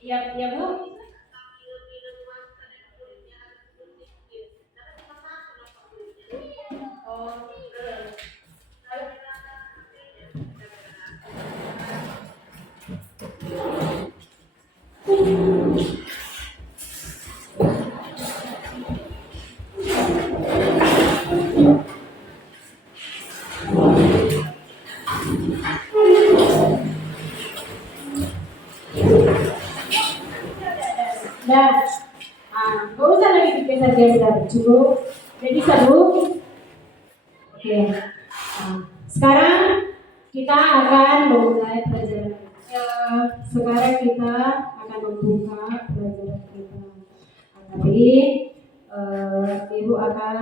Iya, iya Bu. Oh, nah, nggak usah lagi digeser-geser, cukup. Jadi Bu. Oke. Sekarang kita akan memulai pelajaran. Sekarang kita akan membuka pelajaran kita. Tapi Ibu akan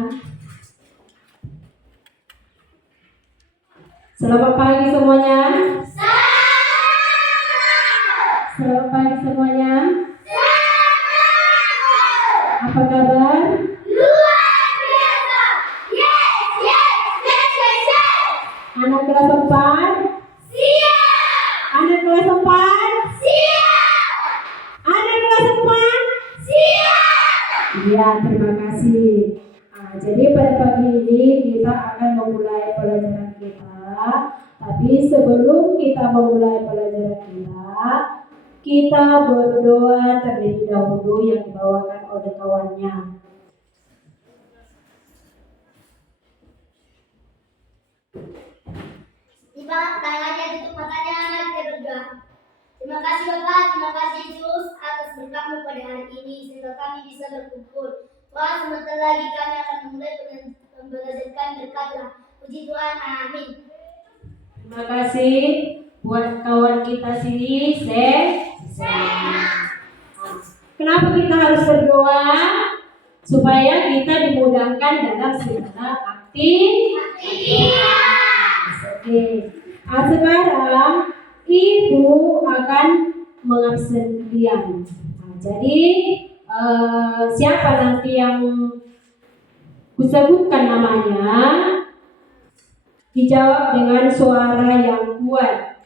selamat pagi semuanya. Selamat pagi semuanya. Apa kabar? Luar biasa. Yes. Anak kelas 4? Siap. Anak kelas 4? Siap. Anak kelas 4? Siap. Iya, terima kasih. Jadi pada pagi ini kita akan memulai pelajaran kita. Tapi sebelum kita memulai pelajaran kita berdoa terlebih dahulu yang dibawakan oleh kawannya. Tangannya tutup matanya, kita berdoa. Terima kasih Bapak, terima kasih Yesus atas berkat-Mu pada hari ini sehingga kami bisa berkumpul. Tuhan, sebentar lagi kami akan memulai pembelajaran kami, berkatlah. Puji Tuhan, amin. Terima kasih buat kawan kita sini, Kenapa kita harus berdoa? Supaya kita dimudahkan dalam segala aktivitas. Oke. Sekarang Ibu akan mengabsen kalian. Jadi siapa nanti yang kusebutkan namanya, dijawab dengan suara yang kuat.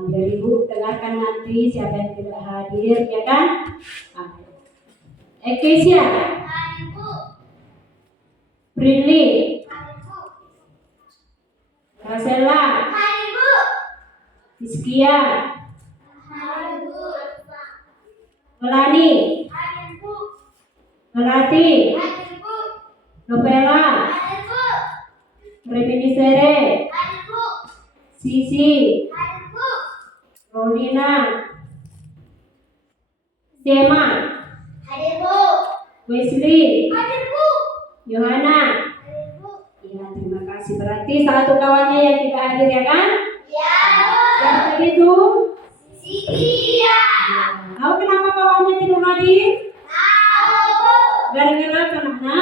Biar Ibu dengarkan nanti siapa yang tidak hadir, ya kan? Ekesia, Prilly, Rasela, Iskia, Melani, Melati, Novela, Reminiscere, Sisi, Rolina, Sema, Wesley, Yohana. Ya, terima kasih. Berarti satu kawannya yang tidak hadir, ya kan? Ya. Yang tadi itu? Iya. Tahu kenapa kawannya tidak hadir? Tahu. Gara-gara kenapa?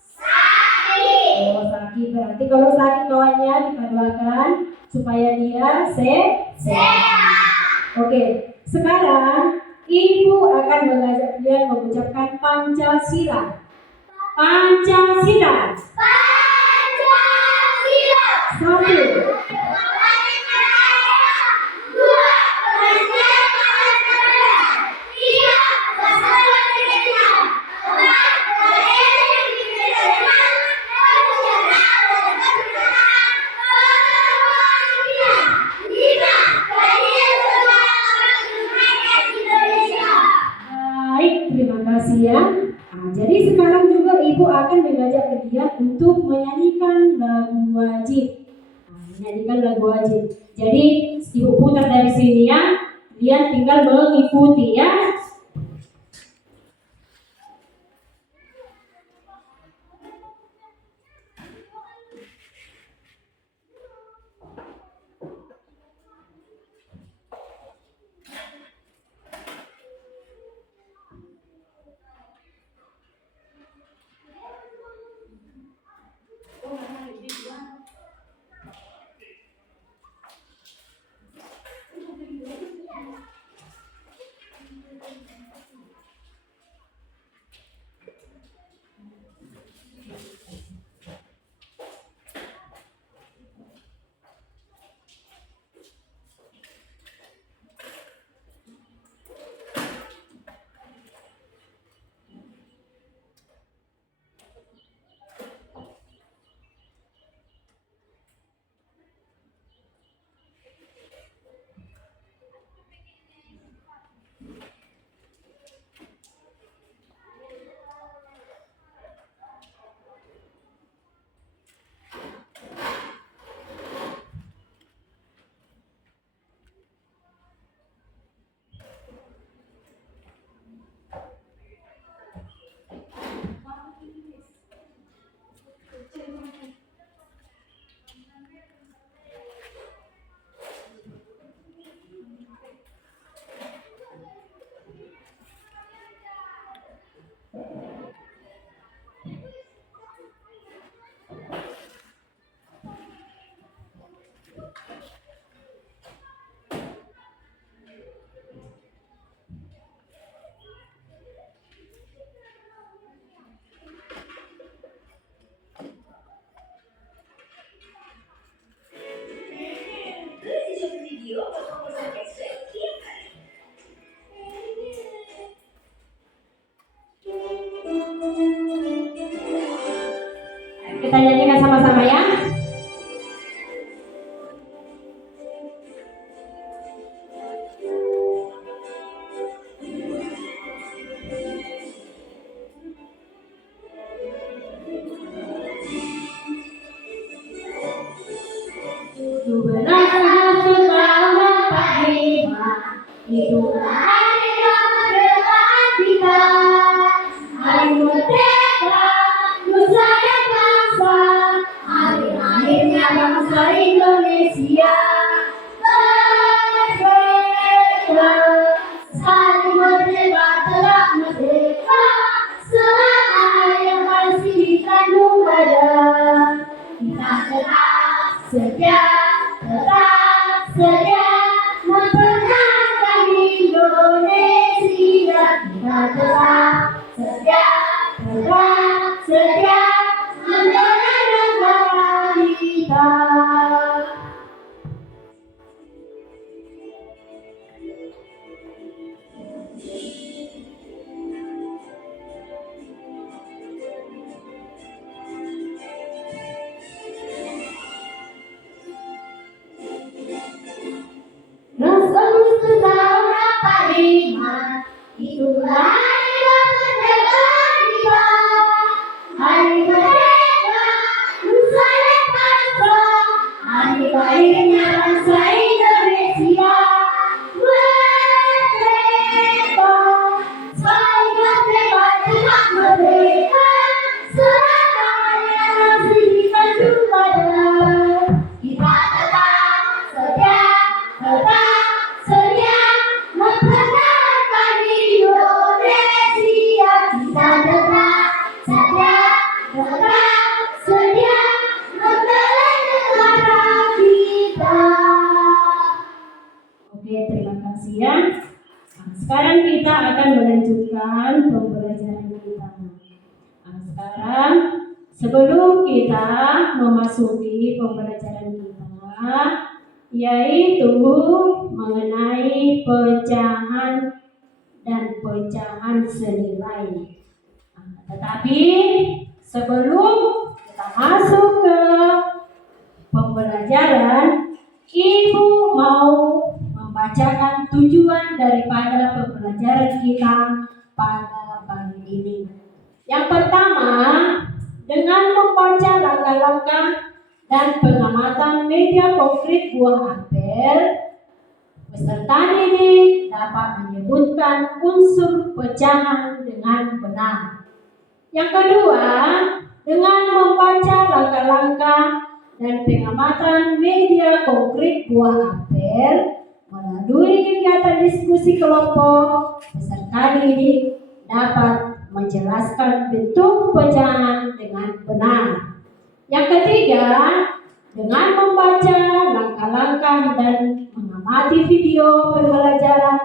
Sakit. Oh, sakit. Berarti kalau sakit kawannya kita doakan supaya dia sehat. Oke, sekarang Ibu akan mengajak dia mengucapkan Pancasila. Pancasila. Pancasila. 1. Terima kasih ya. Jadi sekarang juga Ibu akan mengajak dia untuk menyanyikan lagu wajib. Menyanyikan lagu wajib. Jadi Ibu putar dari sini ya. Dia tinggal mengikuti ya. Kita nyanyikan sama-sama ya. Itu benar seorang Panglima, itu hari kemerdekaan kita, hari merdeka nusa dan bangsa, hari akhirnya bangsa Indonesia merdeka. Sekali merdeka telah merdeka, semangat yang masih dikandung badan. Kita tetap sedia mempertahankan Indonesia. Kita tetap sedia membela negara kita. Agustus tahun 45, itulah hari kemerdekaan kita, hari merdeka nusa dan bangsa, hari lahirnya bangsa Indonesia merdeka. Sekali merdeka telah merdeka, semangat yang masih dikandung badan. Kita tetap sedia mempertahankan Indonesia. Kita tetap sedia membela negara kita. Oke, terima kasih ya. Nah, sekarang kita akan melanjutkan pembelajaran kita. Nah, sekarang sebelum kita memasuki pembelajaran kita, yaitu mengenai pecahan dan pecahan senilai. Tetapi sebelum kita masuk ke pembelajaran, Ibu mau membacakan tujuan daripada pembelajaran kita pada pagi ini. Yang pertama, dengan membaca langkah-langkah dan pengamatan media konkret buah apel, peserta didik dapat menyebutkan unsur pecahan dengan benar. Yang kedua, dengan membaca langkah-langkah dan pengamatan media konkret buah apel melalui kegiatan diskusi kelompok, peserta didik dapat menjelaskan bentuk pecahan dengan benar. Yang ketiga, dengan membaca langkah-langkah dan mengamati video pembelajaran,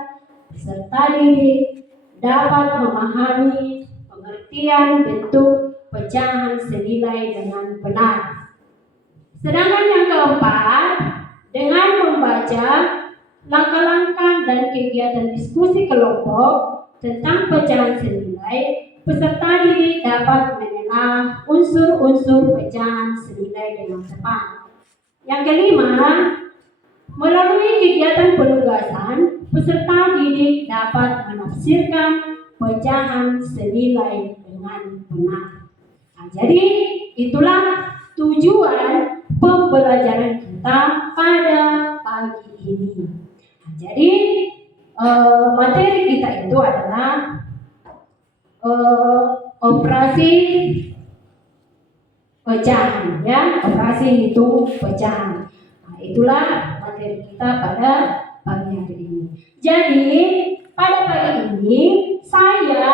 peserta didik dapat memahami pengertian bentuk pecahan senilai dengan benar. Sedangkan yang keempat, dengan membaca langkah-langkah dan kegiatan diskusi kelompok tentang pecahan senilai, peserta didik dapat mengenal unsur-unsur pecahan senilai dengan tepat. Yang kelima, melalui kegiatan penugasan, peserta didik dapat menafsirkan pecahan senilai dengan benar. Nah, jadi itulah tujuan pembelajaran kita pada pagi ini. Nah, jadi materi kita itu adalah operasi pecahan, ya, operasi hitung pecahan. Nah, itulah materi kita pada pagi hari ini. Jadi pada pagi ini saya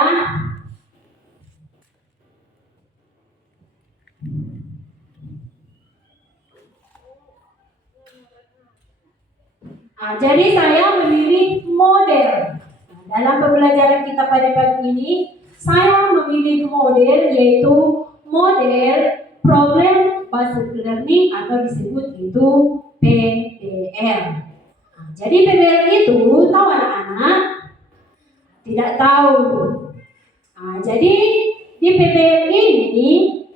Jadi saya memilih model. Dalam pembelajaran kita pada pagi ini, saya memilih model yaitu model problem based learning atau disebut itu PBL. Jadi PBL itu tahu anak-anak? Tidak tahu. Jadi di PBL ini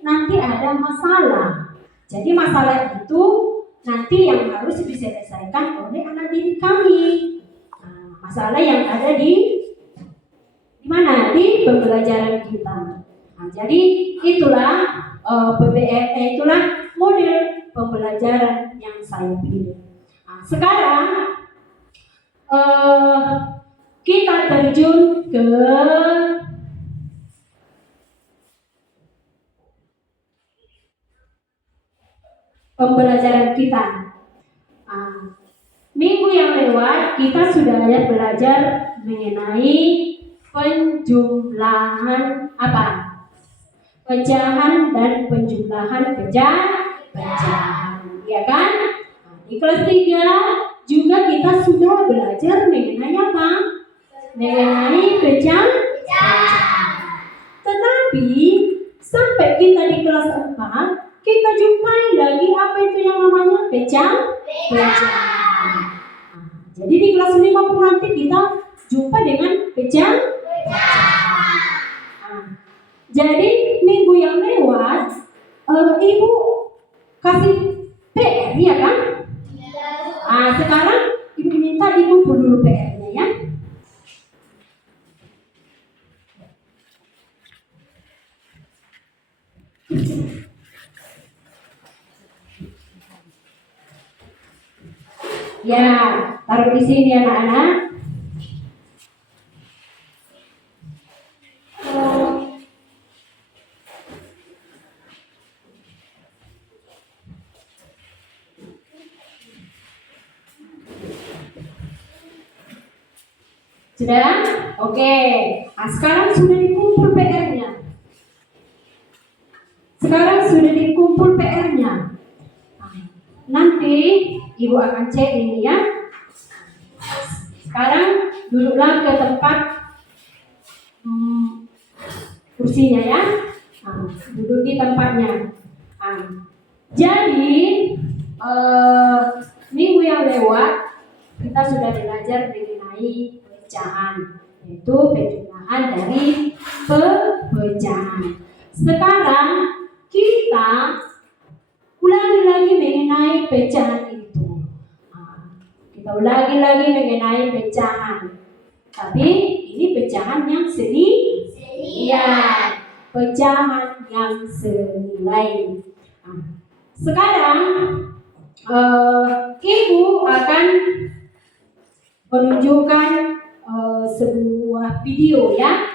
nanti ada masalah. Jadi masalah itu nanti yang harus diselesaikan oleh anak didik kami. Masalah yang ada di mana? Di pembelajaran kita. Jadi itulah PBL, itulah model pembelajaran yang saya pilih. Sekarang kita terjun ke pembelajaran kita. Minggu yang lewat kita sudah belajar mengenai penjumlahan apa? Pecahan dan penjumlahan pecahan, ya kan? Di kelas 3 juga kita sudah belajar mengenai apa? Mengenai pecahan. Tetapi sampai kita di kelas 4 kita jumpai lagi apa itu yang namanya pecahan. Jadi di kelas 5 nanti kita jumpa dengan pecahan. Jadi minggu yang lewat ibu kasih PR, ya kan? Sekarang ibu minta ibu dulu PR-nya ya. Ya, taruh di sini anak-anak. Sudah? Oke. Sekarang sudah dikumpul PR-nya. Nanti ibu akan cek ini ya. Sekarang duduklah ke tempat kursinya ya. Duduk di tempatnya. Jadi minggu yang lewat kita sudah belajar mengenai pecahan, yaitu penjumlahan dari pecahan. Sekarang kita ulangi lagi mengenai pecahan itu. Kita ulangi lagi mengenai pecahan. Tapi ini pecahan yang senilai. Pecahan yang senilai. Sekarang ibu akan menunjukkan sebuah video ya.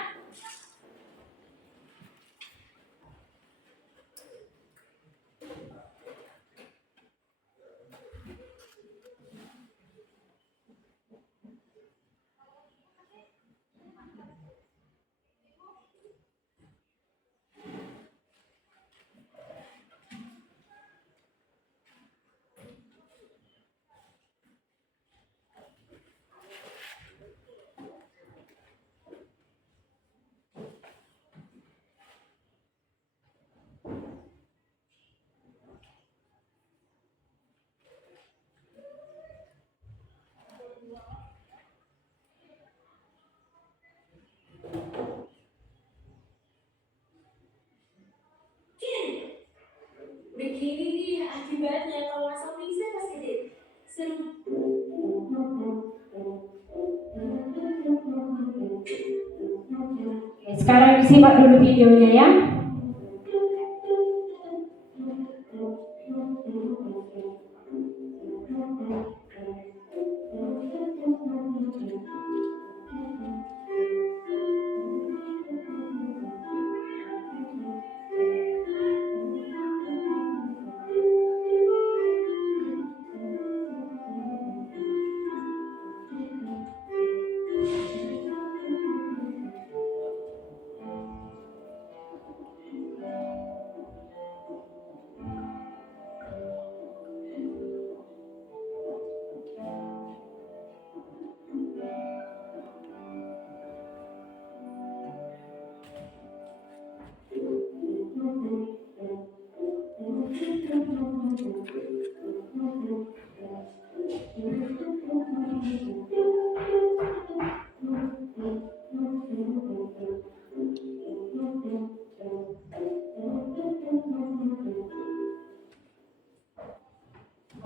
Begini nih akibatnya kalau masuk bisa pas gede. Seru. Sekarang disimak dulu videonya ya.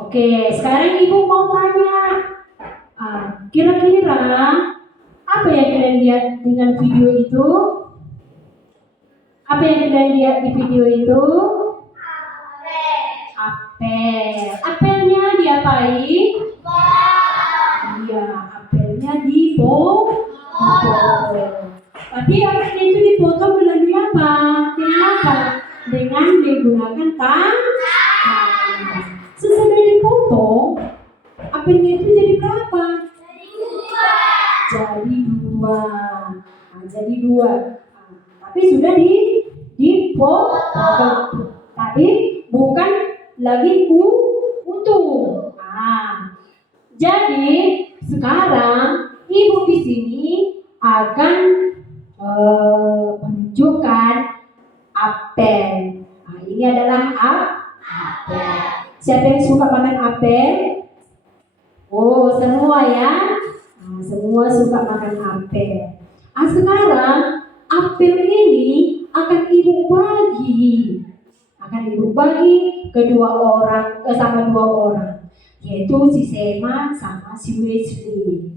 Oke, sekarang ibu mau tanya, kira-kira apa yang kalian lihat dengan video itu? Apa yang kalian lihat di video itu? Apel. Apelnya diapain? Iya, apelnya dipotong. Tapi apelnya itu dipotong melalui apa? Dengan apa? Dengan menggunakan tangan. Sesudah dipotong, apelnya itu jadi berapa? Jadi dua. Jadi dua. Tapi sudah dipotong. Tapi bukan lagi utuh. Jadi sekarang ibu di sini akan menunjukkan apel. Ini adalah apel. Siapa yang suka makan apel? Oh, semua ya. Semua suka makan apel. Sekarang apel ini akan ibu bagi kedua orang sama dua orang, yaitu si Sema sama si Wesley.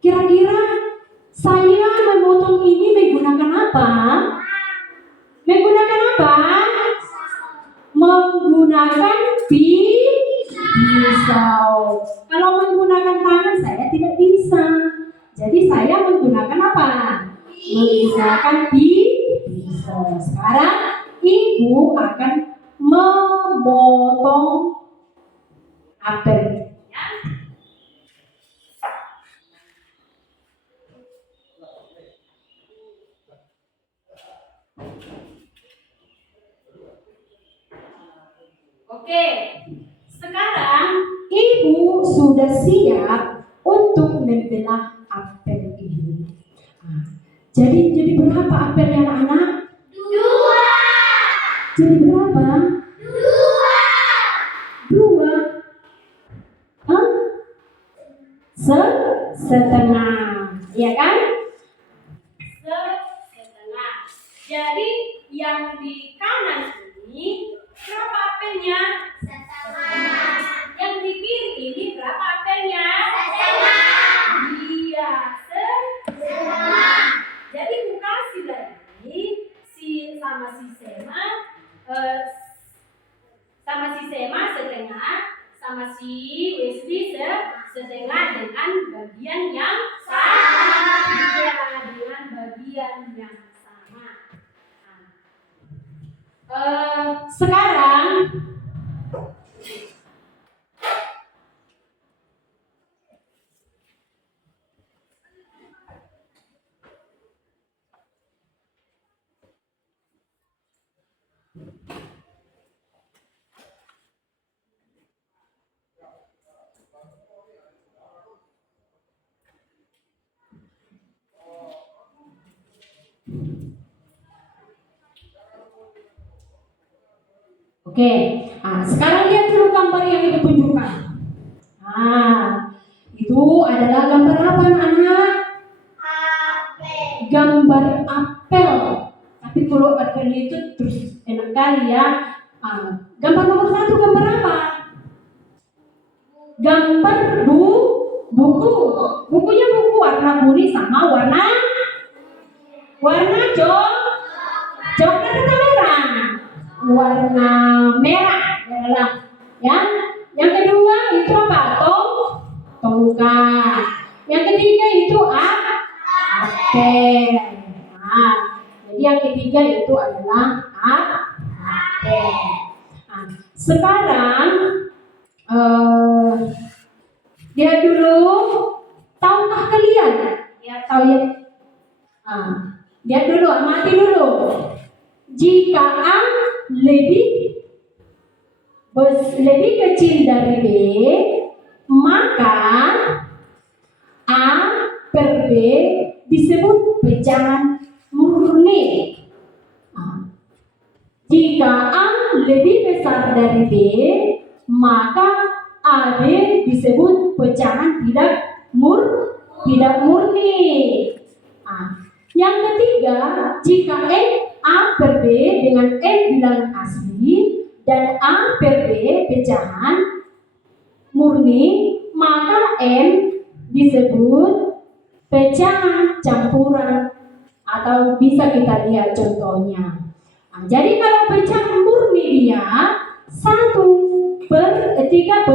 Kira-kira saya memotong ini menggunakan apa? Menggunakan apa? Menggunakan pisau. Kalau menggunakan tangan saya tidak bisa. Jadi saya menggunakan apa? Menggunakan pisau. Sekarang ibu akan memotong apel. Oke, sekarang ibu sudah siap untuk membelah apel ini. Jadi berapa apelnya anak-anak? 2. Jadi berapa? 2. Hah? Setengah, ya kan? Setengah. Jadi yang di kanan ini berapa apelnya? Setengah. Yang di kiri ini berapa apelnya? Setengah. Iya, setengah. Jadi Bu kasih lagi sama si Sema setengah, sama si Wesley setengah dengan bagian yang sama. Iya, dengan bagian yang sama. Sekarang oke, sekarang lihat dulu gambar yang ibu tunjukkan. Itu adalah gambar apa anak-anak? Apel. Gambar apel. Tapi kalau apel itu terus enak kali ya. Gambar nomor 1 gambar apa? Gambar buku. Bukunya buku warna kuning sama warna coklat atau merah? Warna merah adalah yang kedua itu apa? Tongkat. Yang ketiga itu apel. Jadi yang ketiga itu adalah apel. Sekarang lihat dulu, tahukah kalian? Tahu ya? Lihat dulu, amati dulu. Jika A lebih kecil dari B, maka A per B disebut pecahan murni. Jika A lebih besar dari B, maka AB disebut pecahan tidak murni. Yang ketiga, jika A per B dengan bilangan asli, dan A per B pecahan murni, maka M disebut pecahan campuran, atau bisa kita lihat contohnya. Nah, jadi kalau pecahan murni dia 3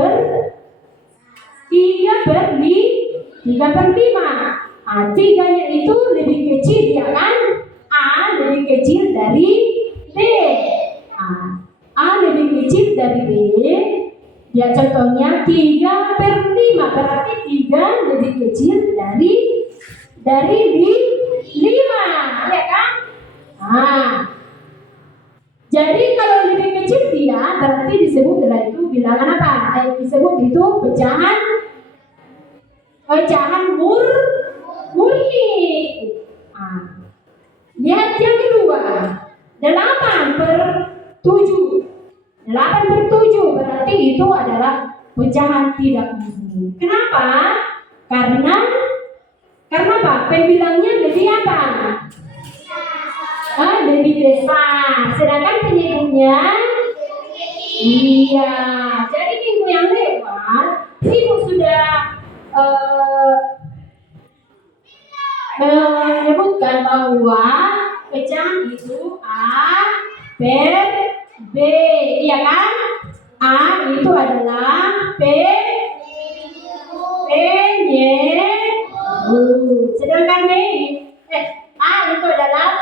per 5. Nah, 3-nya itu lebih kecil ya kan? A lebih kecil dari B. Nah, A lebih kecil dari B. Ya contohnya 3 per 5, berarti 3 lebih kecil dari 5, ya kan? Nah, jadi kalau lebih kecil dia berarti disebut itu bilangan apa? Disebut itu pecahan murni. Nah, lihat yang kedua, 8 per 7. 8 per 7 berarti itu adalah pecahan tidak murni. Kenapa? Karena apa? Pembilangnya lebih apa? Lebih besar. Sedangkan penyebutnya iya. Jadi minggu yang lewat Ibu sudah menyebutkan bahwa pecahan itu A per B, iya kan? A itu adalah penyebut. Sedangkan A itu adalah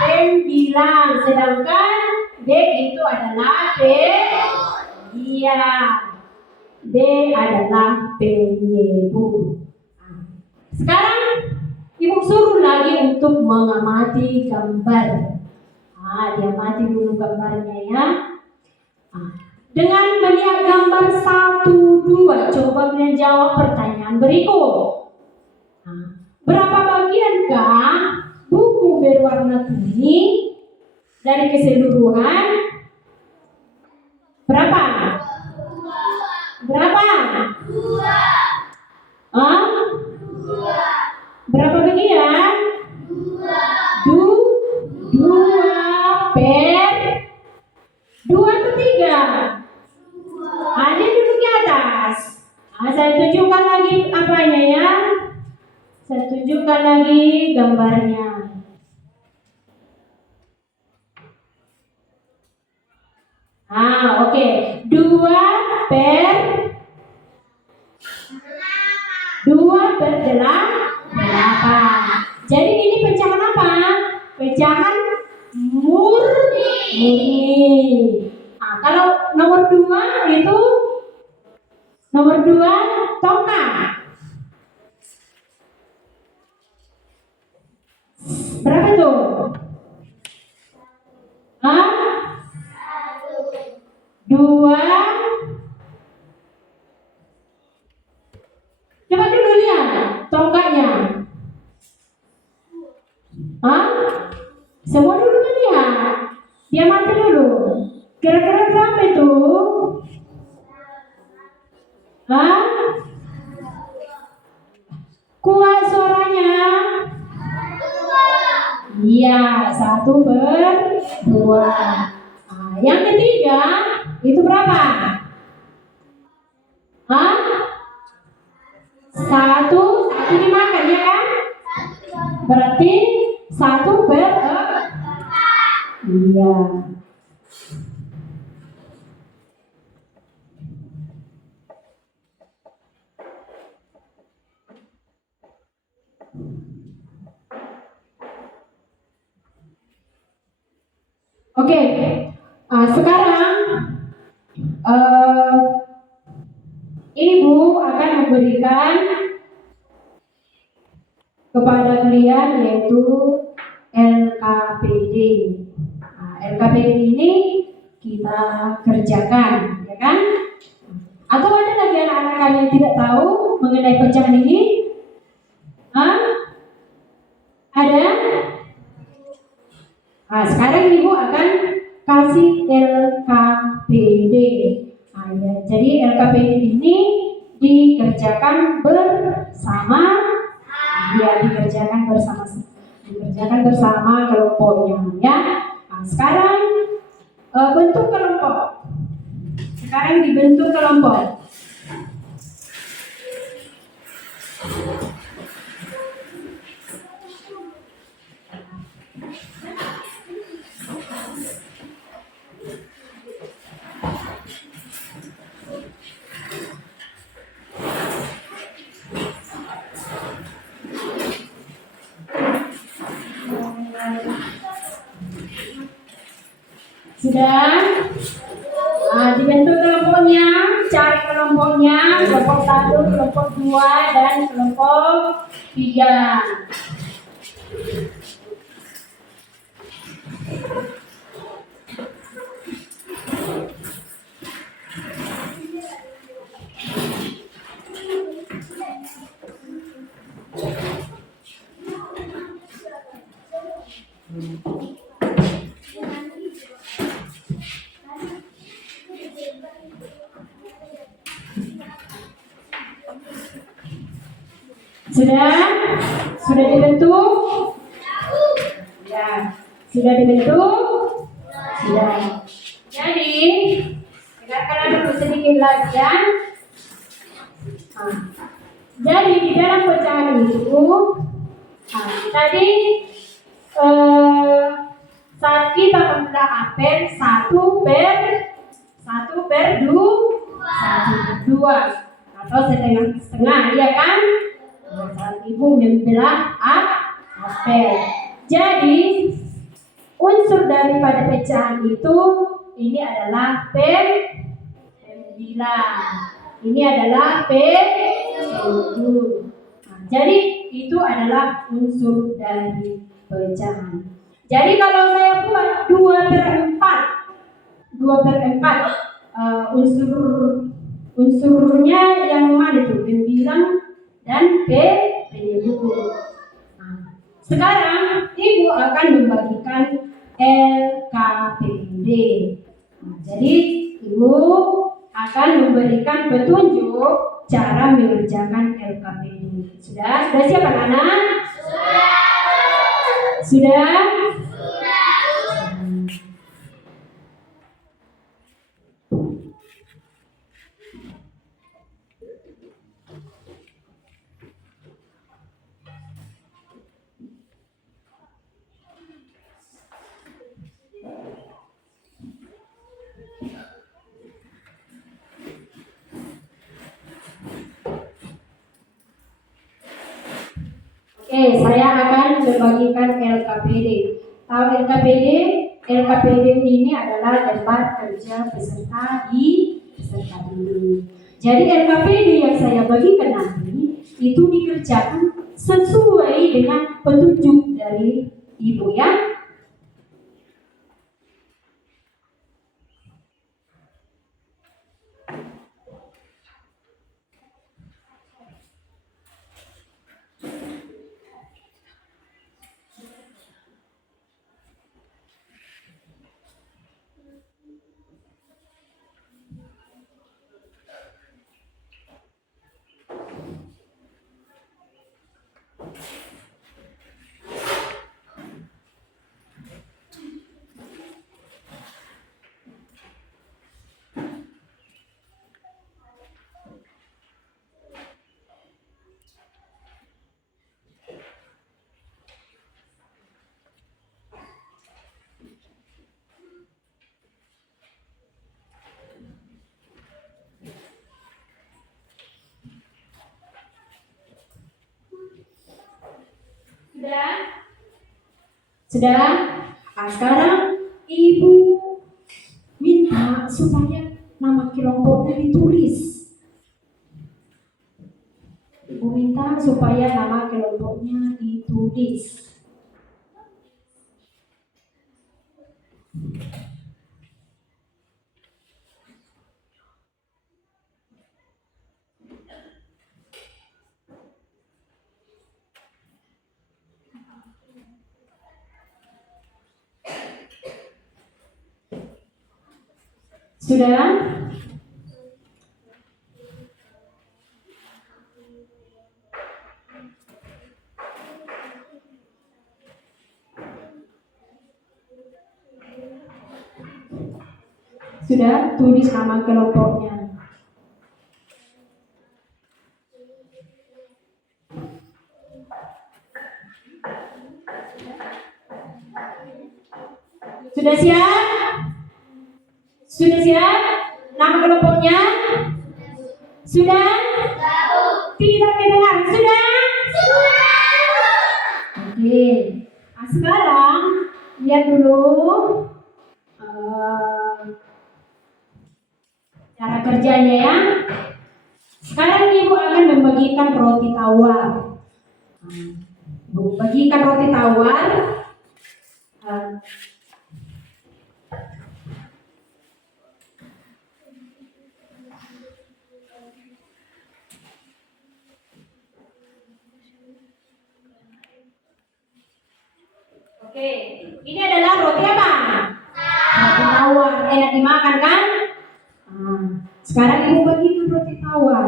pembilang, sedangkan B itu adalah iya. B adalah penyebut. Sekarang Ibu suruh lagi untuk mengamati gambar. Diamati dulu gambarnya ya. Dengan melihat gambar 1, 2, coba kalian jawab pertanyaan berikut. Berapa bagiankah buku berwarna kuning dari keseluruhan? Berapa? 2. Berapa bagian? 2 per 2 atau 3? Ada duduk di atas. Saya tunjukkan lagi apanya ya. Saya tunjukkan lagi gambarnya. Oke. 2 per 8. Jadi ini pecahan apa? Pecahan murni. Kalau nomor 2 itu tongkat. Berapa tuh? 2. Coba dulu lihat tongkatnya. Semua dulu lihat. Dia mati dulu. Kira-kira berapa itu? Kuat suaranya. Iya, 1 per 2. Yang ketiga itu berapa? 1 dimakan ya kan? Berarti 1 per 4. Iya. Oke, sekarang Ibu akan memberikan kepada kalian yaitu LKPD. LKPD ini kita kerjakan, ya kan? Atau ada lagi anak-anak kalian tidak tahu mengenai pecahan ini? Ada? Sekarang Ibu akan kasih LKPD. Ya, jadi LKPD ini dikerjakan bersama. Dikerjakan bersama kelompoknya ya. Sekarang Bentuk kelompok. Sekarang dibentuk kelompok. Sudah? Dibentuk kelompoknya, cari kelompoknya, kelompok 1, kelompok 2, dan kelompok 3. Sudah? Sudah dibentuk? Ya. Sudah dibentuk? Sudah. Jadi, dengarkan dulu sedikit lagi ya. Jadi di dalam pecahan itu, tadi saat kita membelah apel 1/2 atau setengah, iya kan? Saat ibu membelah apel. Jadi unsur daripada pecahan itu ini adalah P9. Ini adalah P7. Jadi itu adalah unsur dari pecahan. Jadi kalau saya buat 2/4 unsurnya yang mana itu? P9 dan P7. Sekarang ibu akan membagikan LKPD. Jadi ibu akan memberikan petunjuk cara mengerjakan LKPD. Sudah siap anak-anak? Sudah? Oke, saya akan membagikan LKPD. Tahu LKPD? LKPD ini adalah lembar kerja peserta didik. Jadi LKPD yang saya bagikan nanti itu dikerjakan sesuai dengan petunjuk dari ibu ya. Sudah? Sekarang ibu minta supaya nama kelompoknya ditulis. Ibu minta supaya nama kelompoknya ditulis. Sudah? Sudah tulis nama kelompoknya. Sudah siap? Sudah siap? Nama kelompoknya? Sudah? Tidak kedengar? Sudah? Oke. Nah, sekarang lihat dulu cara kerjanya ya. Sekarang ibu akan membagikan roti tawar. Ibu bagikan roti tawar. Oke, ini adalah roti apa? Roti tawar, enak dimakan kan? Sekarang ibu bagikan roti tawar.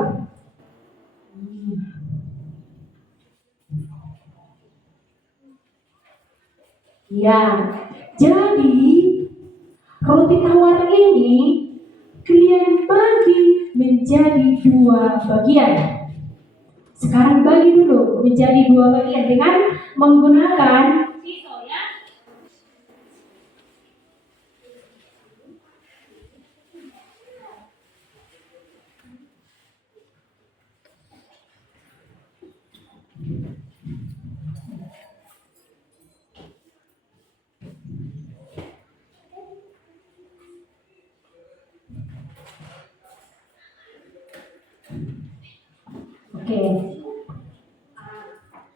Ya, jadi roti tawar ini kalian bagi menjadi 2 bagian. Sekarang bagi dulu menjadi 2 bagian dengan menggunakan pisau ya. Oke.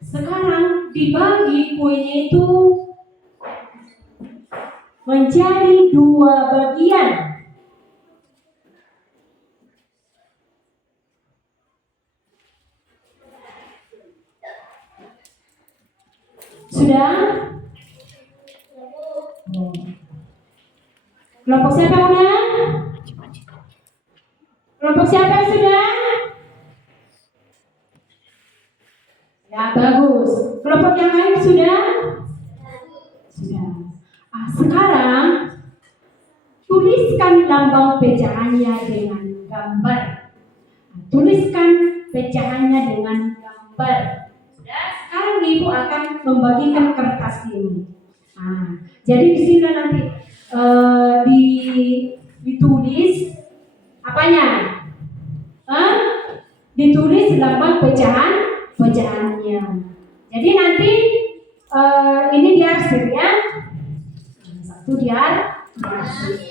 Sekarang dibagi kuenya itu menjadi 2 bagian. Sudah? Kelompok siapa yang udah? Kelompok siapa yang sudah? Ya, bagus. Kelompok yang lain sudah? Sudah. Sekarang tuliskan lambang pecahannya dengan gambar. Tuliskan pecahannya dengan gambar. Sudah. Sekarang ibu akan membagikan kertas ini. Jadi di sini nanti ditulis apanya? Ditulis lambang pecahannya. Jadi nanti ini diarsir ya. Satu diarsir.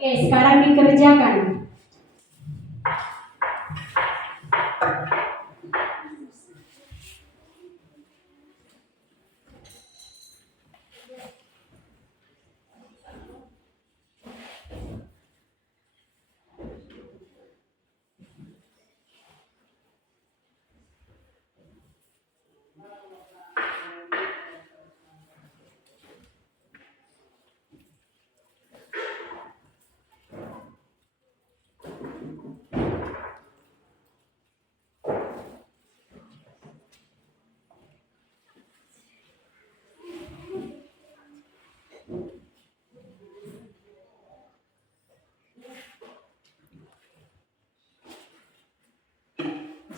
Oke, sekarang dikerjakan.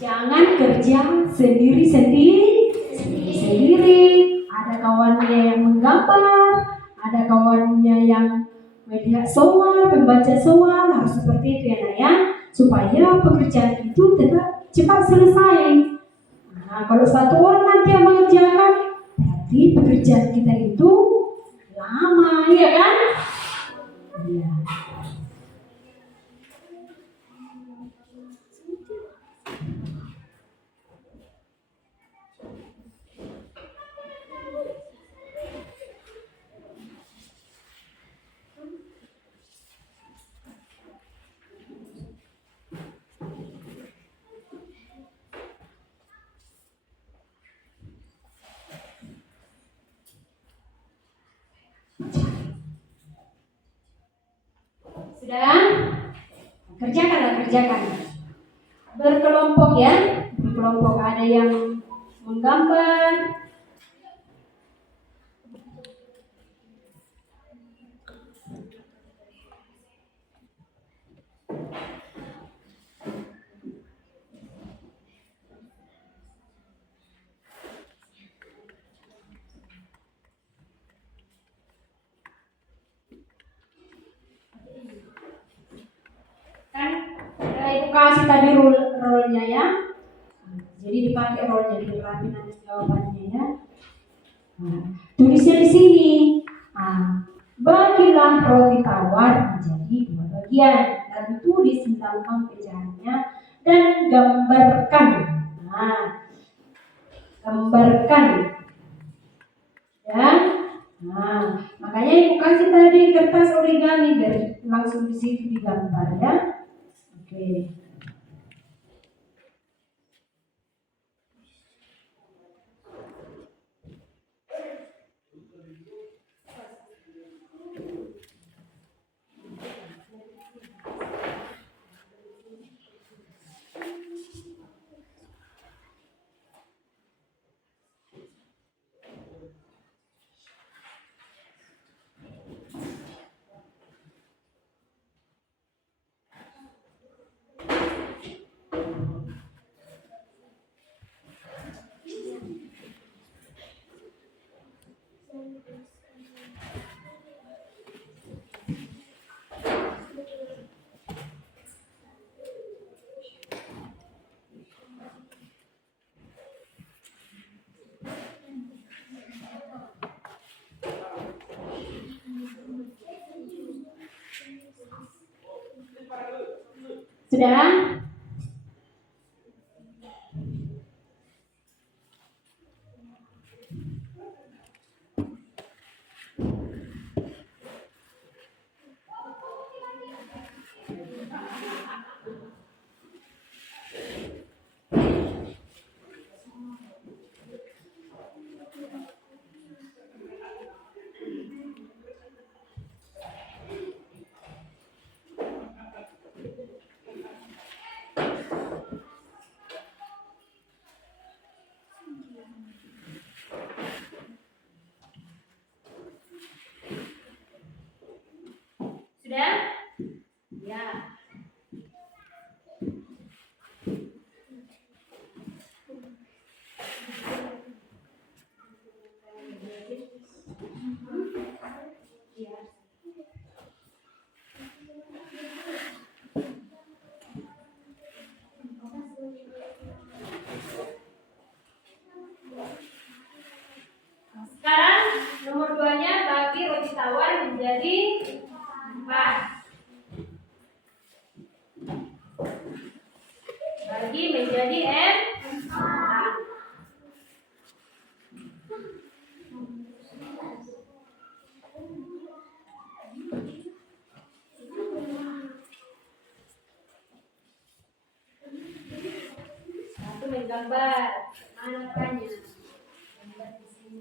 Jangan kerja sendiri. Ada kawannya yang menggambar, ada kawannya yang melihat soal, membaca soal, harus seperti itu ya nak ya, supaya pekerjaan itu tetap cepat selesai. Kalau satu orang nanti yang mengerjakan, berarti pekerjaan kita itu lama, ya kan? Iya. Kerjakan. Berkelompok ya, berkelompok, ada yang menggambar. Kan ibu kasih tadi role-nya ya. Jadi dipakai role-nya, dirapi nanti jawabannya ya. Tulisnya di sini. Bagilah roti tawar menjadi 2 bagian dan tulis lambang pecahannya dan gambarkan. Gambarkan ya. Makanya ibu kasih tadi kertas origami biar langsung di situ digambar ya. Oke. Sudah? Sudah? Ya. Sekarang nomor 2-nya bagi roti tawar menjadi 4. Bagi menjadi 4. Satu menggambar. Mana perannya? Gambar di sini.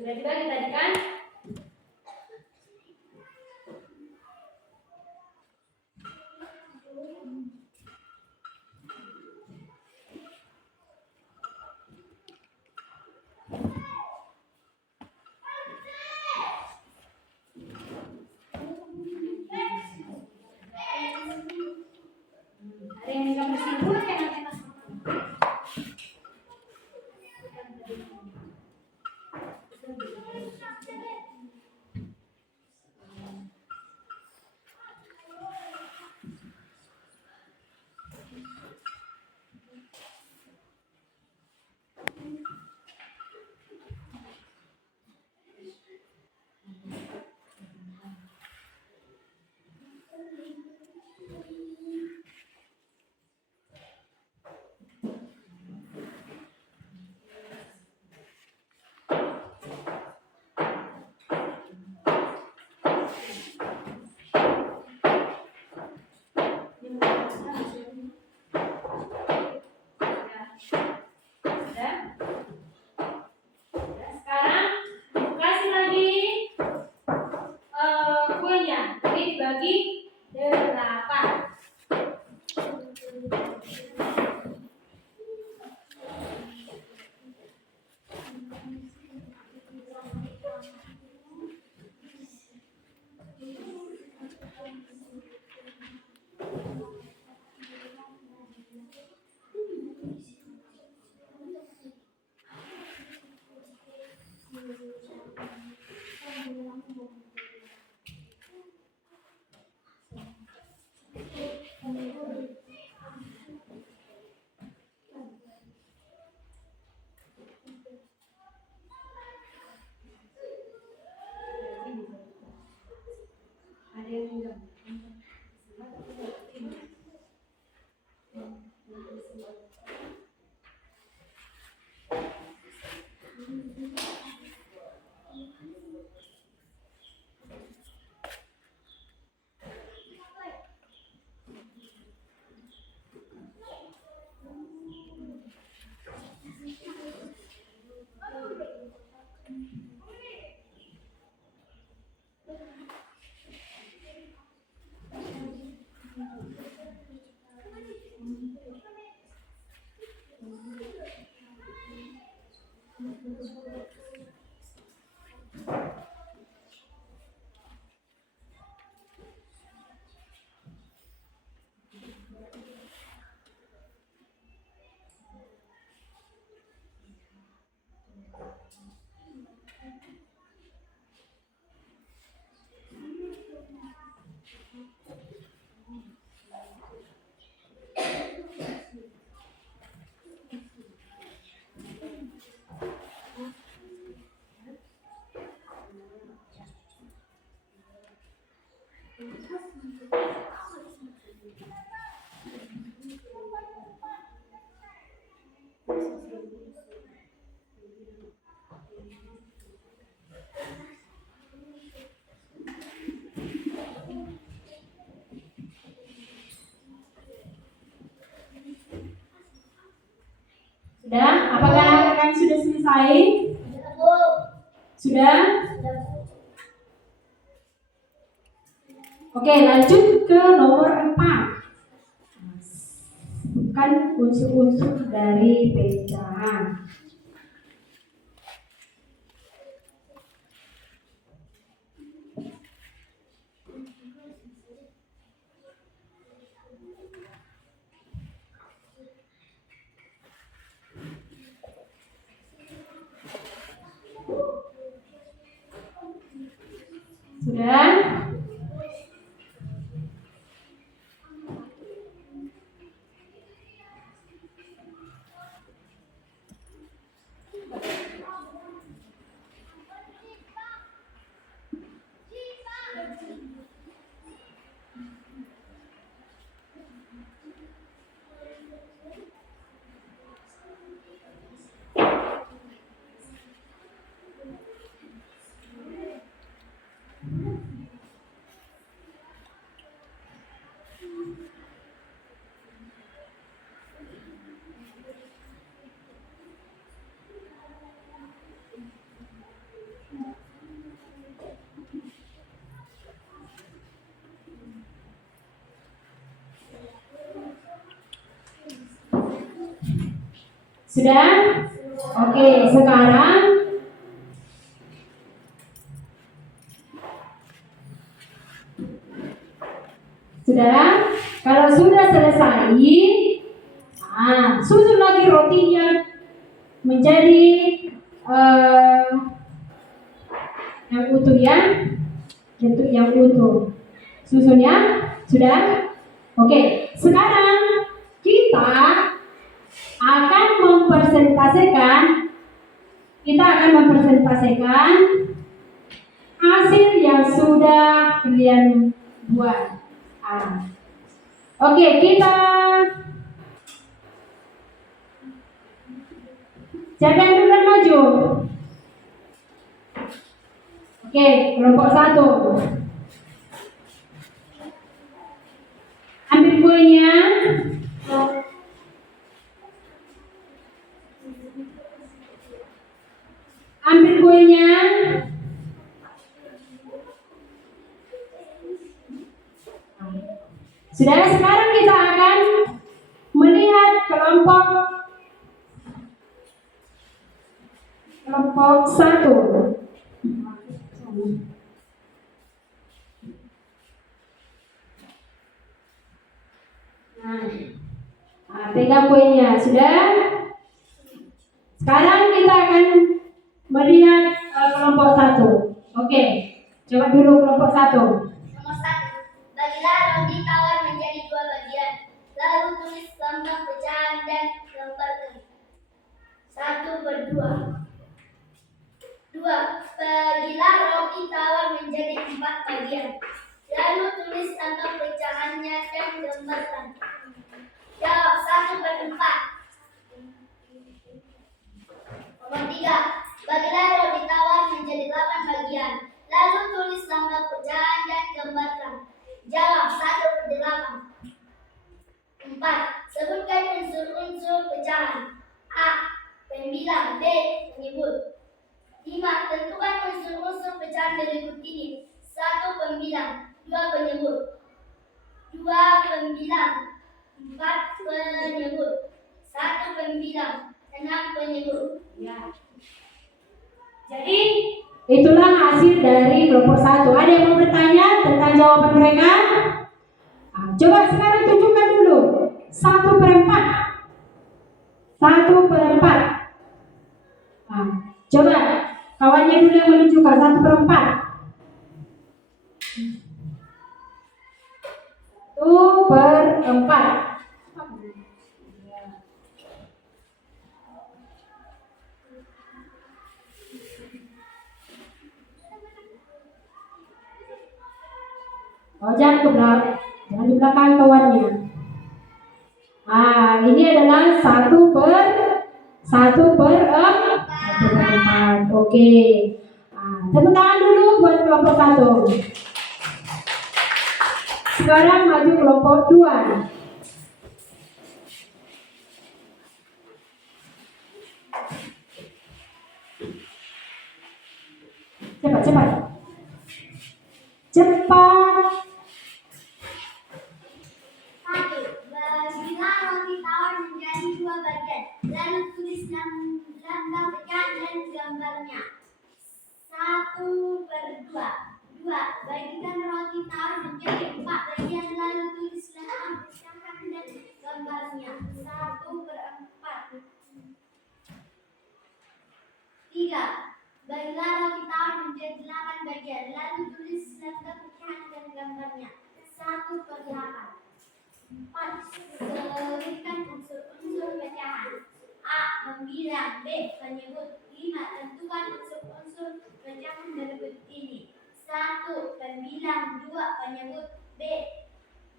Sudah dibagi tadi kan? Ada yang gambar simpul yang enak. Sudah? Apakah anak-anak sudah selesai? Sudah, Bu. Sudah? Sudah, Bu. Oke, lanjut ke nomor 4. Bukan unsur-unsur dari pecahan. Sudah? Sudah? Oke, sekarang sudah? Kalau sudah selesai, susun lagi rotinya menjadi yang utuh ya, bentuk yang utuh. Susunnya sudah? Oke, sekarang kita akan mempresentasikan hasil yang sudah kalian buat. Oke, kita siapa yang duluan maju? Oke, kelompok 1. Ambil kuenya. Ambil kuenya. Sudah, sekarang kita akan melihat kelompok 1. Pegang kuenya, sudah? Sekarang kita akan melihat kelompok 1. Oke, coba dulu kelompok 1. Nomor 1. Bagilah roti tawar menjadi 2 bagian. Lalu tulis lambang pecahan dan gambarkan 1/2. 2. Bagilah roti tawar menjadi 4 bagian. Lalu tulis lambang pecahannya dan gambarkan. Jawab 1/4. Nomor 3. Bagilah roti tawar menjadi 8 bagian. Lalu tulis lambang pecahan dan gambarkan. Jawab 1/8. 4. Sebutkan unsur-unsur pecahan. A. Pembilang. B. Penyebut. 5. Tentukan unsur-unsur pecahan berikut ini. 1. Pembilang. 2. Penyebut. 2. Pembilang. 4. Penyebut. 1. Pembilang. anak penyebut. Ya. Jadi itulah hasil dari kelompok 1. Ada yang mau bertanya tentang jawaban mereka? Coba sekarang tunjukkan dulu 1/4. 1/4. Coba kawannya dulu yang menunjukkan 1/4. 1/4. Oh, jangan di belakang kawannya. Ini adalah 1/4. Oke. Tepuk tangan dulu buat kelompok 1. Sekarang maju kelompok 2. Cepat. Satu, bagilah roti tawar menjadi 2 bagian, lalu tulis lambang pecahan dan gambarnya. 1/2. 2, bagikan roti tawar menjadi 4 bagian, lalu tulis lambang pecahan dan gambarnya. 1/4. 3, bagilah roti tawar menjadi 8 bagian, lalu tulis lambang pecahan dan gambarnya. 1/8. 4, selipkan unsur-unsur pecahan. A. Membilang. B. Menyebut. 5. Tentukan unsur-unsur pecahan berikut ini. 1. Pembilang. 2. Penyebut. B.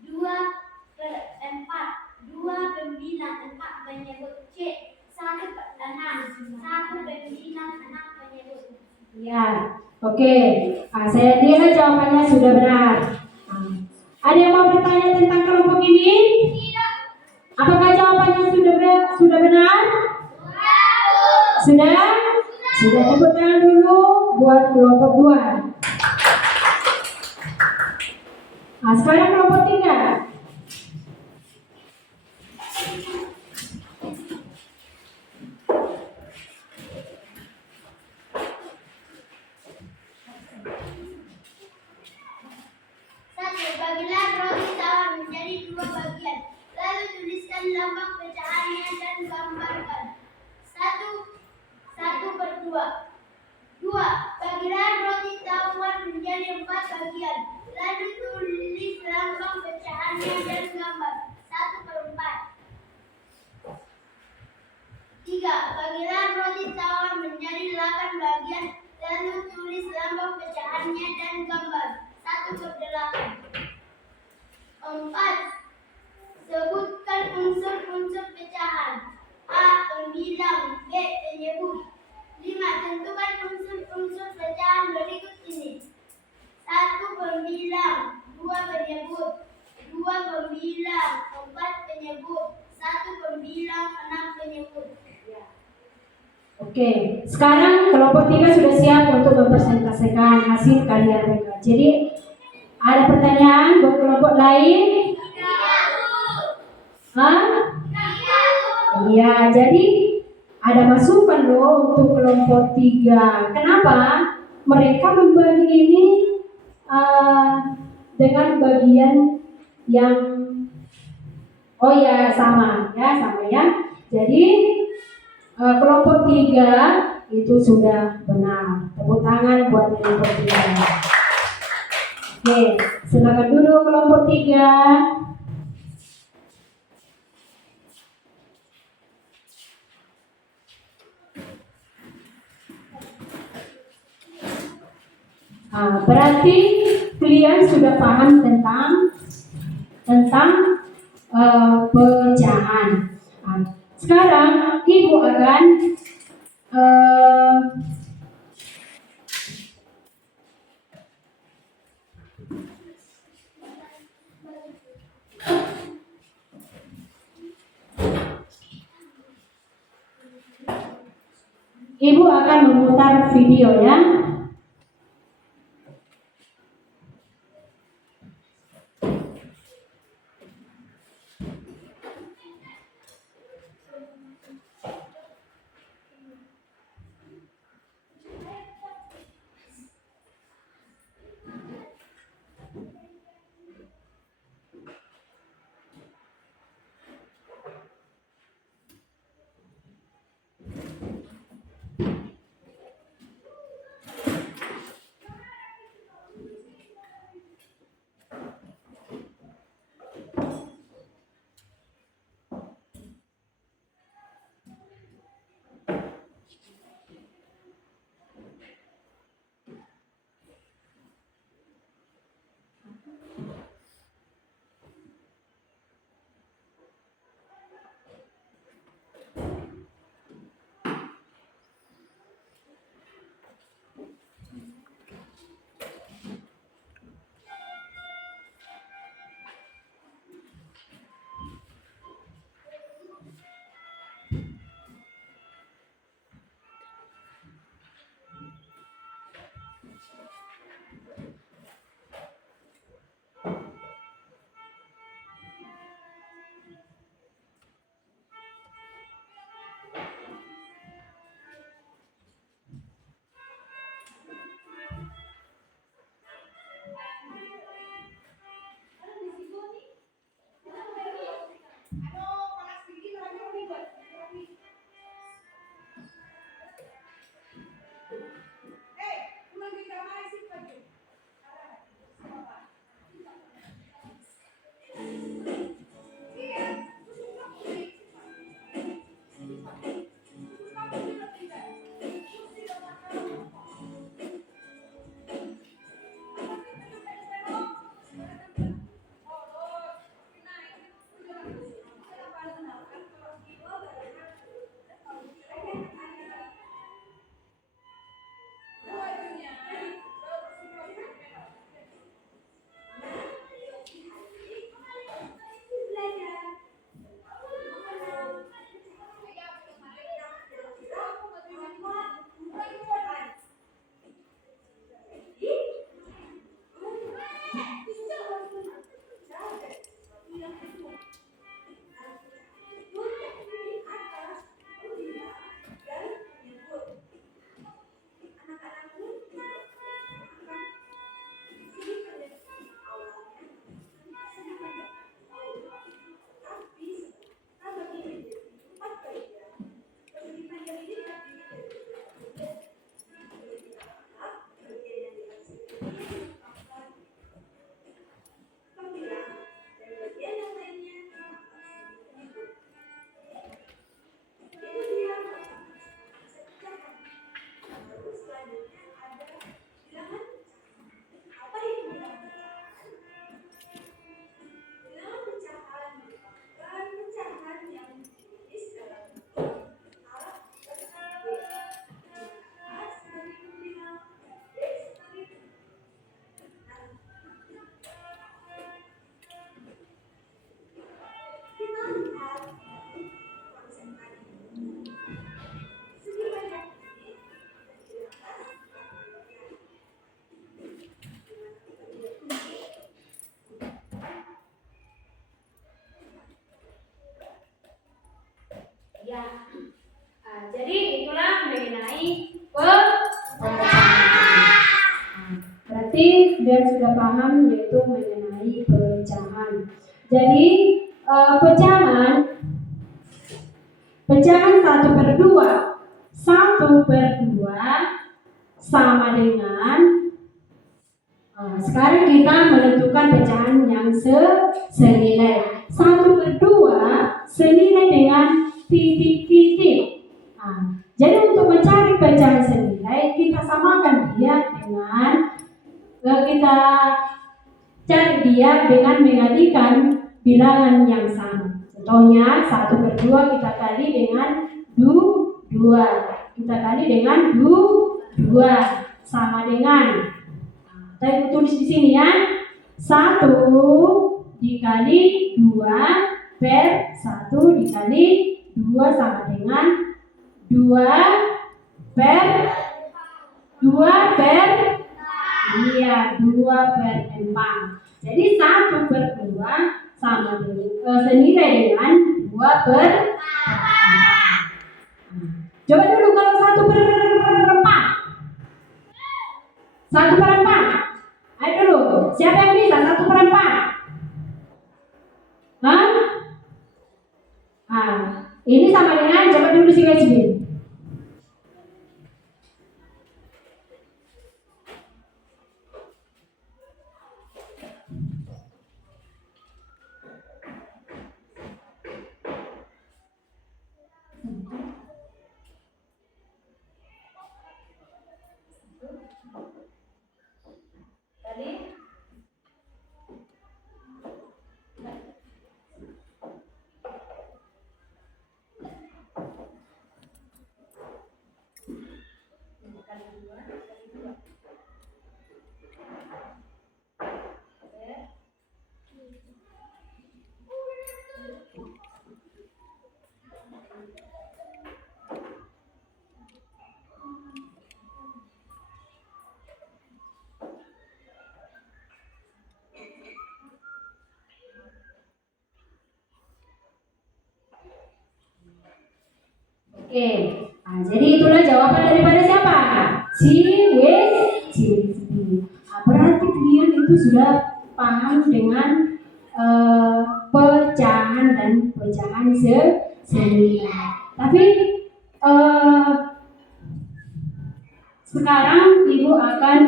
2/4. 2 pembilang. 4 penyebut. C. 1/6. 1 pembilang. 6 penyebut. Ya, oke. Saya lihat jawabannya sudah benar. Ada yang mau bertanya tentang kelompok ini? Tidak. Apakah jawabannya sudah benar? Sudah? Sudah, tepuk tangan dulu buat kelompok 2. Sekarang kelompok 3. Bagilah roti tawar menjadi 2 bagian, lalu tuliskan lambang pecahannya dan gambarkan. 1/2. 2, bagilah roti tawar menjadi 4 bagian, lalu tulis lambang pecahannya dan gambar. 1/4. 3, bagilah roti tawar menjadi 8 bagian, lalu tulis lambang pecahannya dan gambar. 1/8. 4, sebutkan unsur-unsur pecahan. A. Pembilang. B. Penyebut. 5, tentukan unsur-unsur pecahan berikut ini. 1 pembilang. 2 penyebut. 2 pembilang. 4 penyebut. 1 pembilang. 6 penyebut. Oke, sekarang kelompok 3 sudah siap untuk mempresentasikan hasil karya mereka. Jadi ada pertanyaan buat kelompok lain? Iya, jadi ada masukan loh untuk kelompok 3. Kenapa? Mereka membagi ini dengan bagian yang sama ya. Jadi kelompok 3 itu sudah benar. Tepuk tangan buat kelompok 3. Oke, silakan dulu kelompok 3. Berarti kalian sudah paham tentang pecahan. Sekarang Ibu akan Ibu akan memutar video ya. dan sudah paham yaitu mengenai pecahan. Jadi pecahan 1/2. 1/2 sama dengan sekarang kita menentukan pecahan yang senilai. 1/2 senilai dengan titik-titik. Jadi untuk mencari pecahan senilai, kita samakan dia dengan kita cari dia dengan mengalikan bilangan yang sama. Contohnya 1/2 kita kali dengan 2. Kita kali dengan 2 sama dengan. Saya tulis di sini ya. 1 dikali 2 per 1 dikali 2 sama dengan 2 per 4. Jadi 1/2 sama dengan senilai dengan 2/4. Coba dulu kalau 1/4. 1/4. Ayo dulu, siapa yang bisa 1/4? Ini sama dengan, coba dulu si Wesbin. Oke, jadi itulah jawaban daripada siapa? Si Wesbin. Berarti kalian itu sudah paham dengan pecahan dan pecahan senilai. Tapi sekarang Ibu akan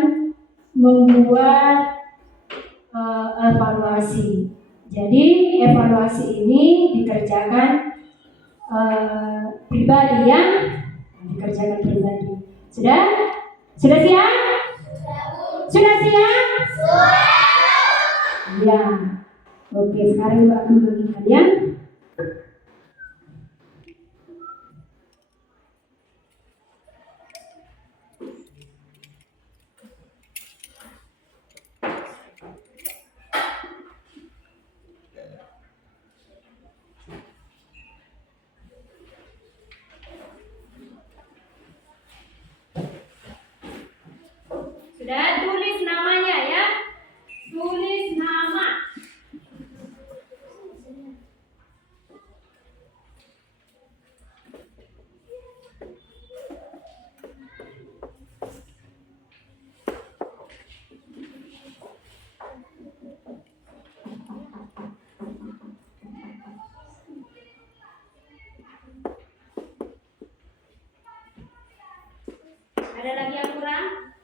membuat evaluasi. Jadi evaluasi ini dikerjakan pribadi ya, dikerjakan pribadi. Sudah siap? Sudah siap? Ya. Oke, sekarang Ibu akan bagi kalian. Sudah tulis namanya ya. Tulis nama. Ada lagi yang kurang?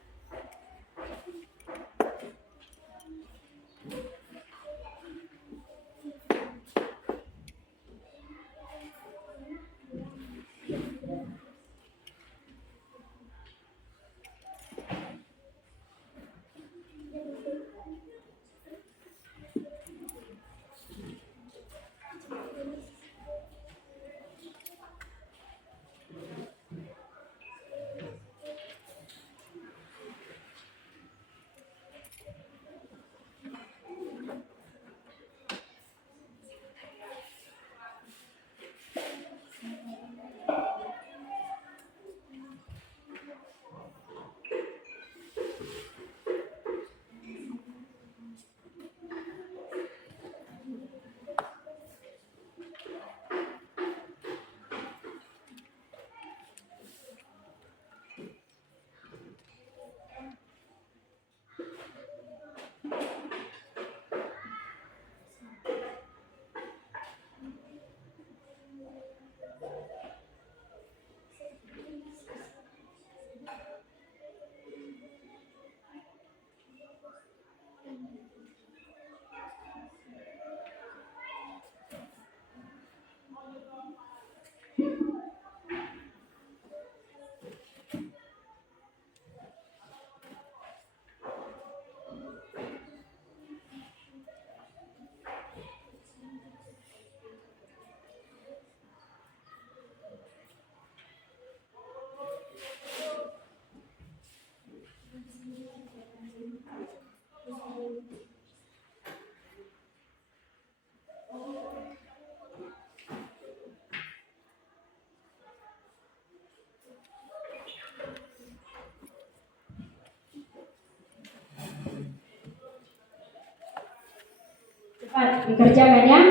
dikerjakan ya.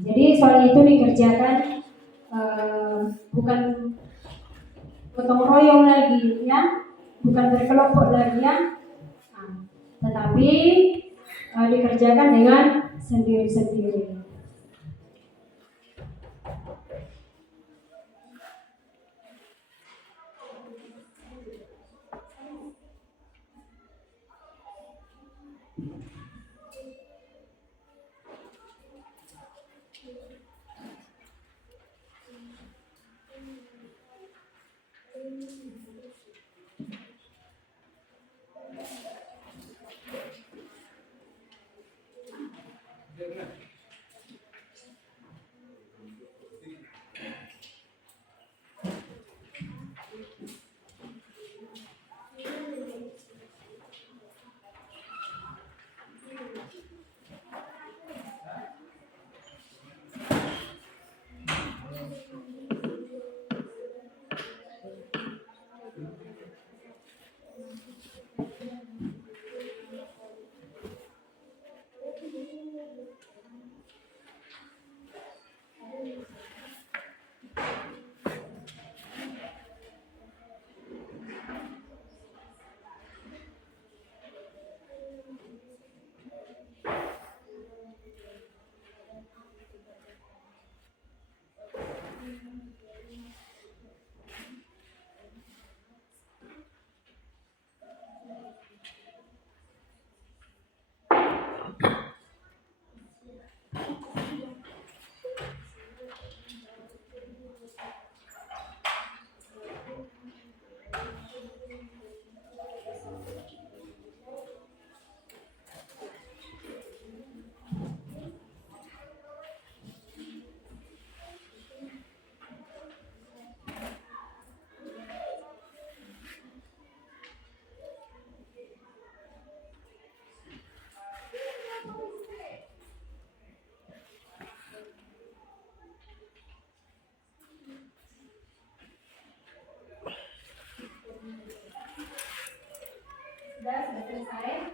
Jadi soal itu dikerjakan bukan gotong royong lagi ya, bukan berkelompok lagi ya, tetapi dikerjakan dengan sendiri-sendiri. Sudah selesai.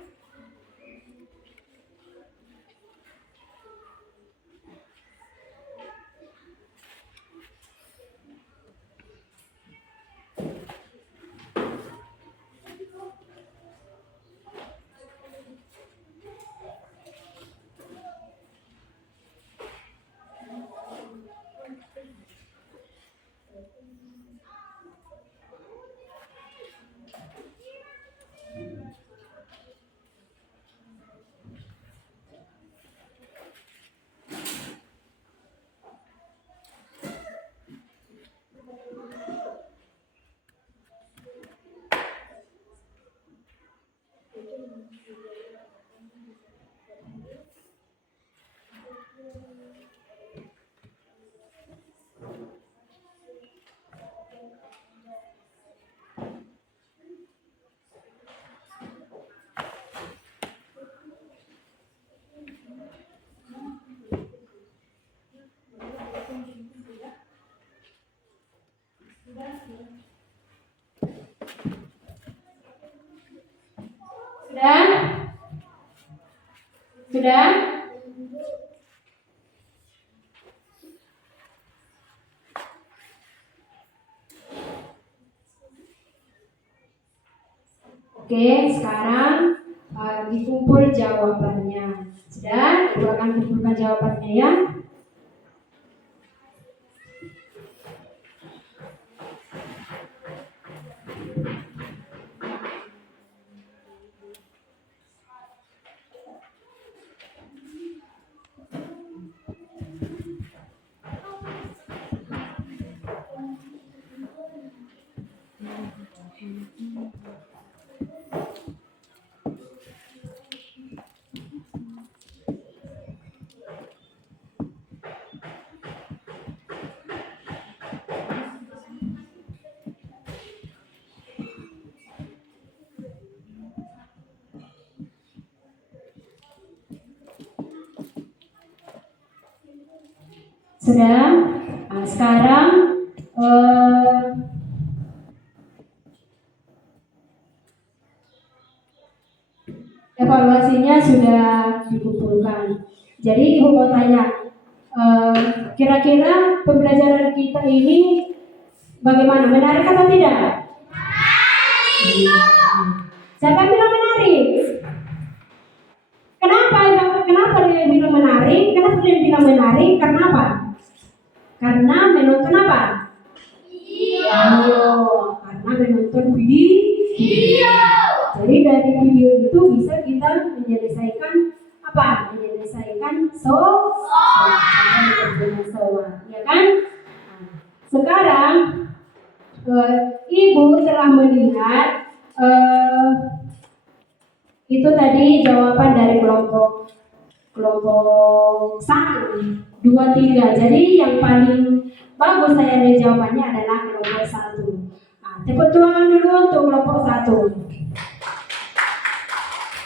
Sudah? Sudah? Oke, sekarang dikumpul jawabannya. Sudah? Ibu akan kumpulkan jawabannya ya. Sudah? Nah, sekarang evaluasinya sudah dikumpulkan. Jadi ibu mau tanya, kira-kira pembelajaran kita ini bagaimana? Menarik atau tidak? Siapa yang bilang menarik? Kenapa? Kenapa dia bilang menarik? Kenapa dia bilang menarik? Karena apa? Karena menonton apa? Oh, karena menonton video. Jadi dari video itu bisa kita menyelesaikan apa? Menyelesaikan soal, ya kan? Nah, sekarang ibu telah melihat itu tadi jawaban dari kelompok 1, 2, 3. Jadi yang paling bagus saya dari jawabannya adalah kelompok 1. Nah, tepuk tangan dulu untuk kelompok 1.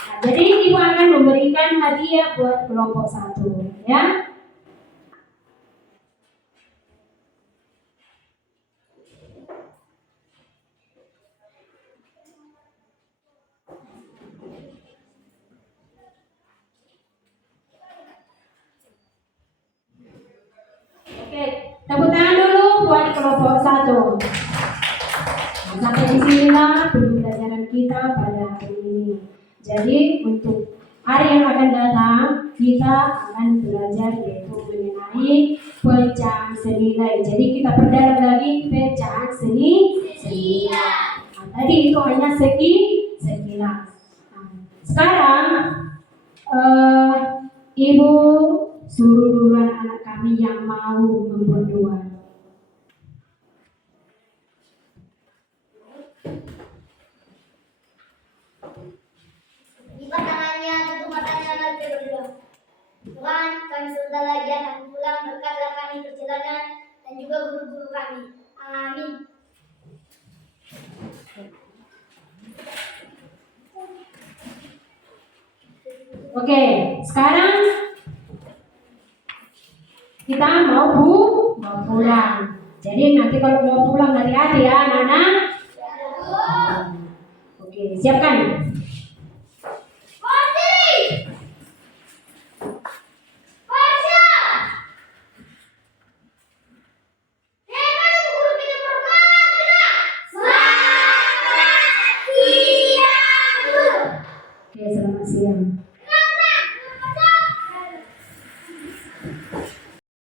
Nah, jadi ibu akan memberikan hadiah buat kelompok 1, ya. Oke, tepuk tangan dulu buat kelompok 1. Nah, sampai di sinilah pembelajaran kita pada hari ini. Jadi untuk hari yang akan datang kita akan belajar yaitu mengenai pecahan senilai. Jadi kita perdalam lagi pecahan senilai. Nah, tadi itu hanya sekilas. Nah, sekarang ibu suruh duluan anak kami yang mau membuat doa. Lipat tangannya, tutup matanya, mari kita berdoa. Tuhan, kami sebentar lagi akan pulang, berkatlah kami perjalanan dan juga guru-guru kami. Amin. Oke, sekarang kita mau pulang. Jadi nanti kalau mau pulang hati-hati ya anak-anak. Oke, siapkan. Oke, selamat siang.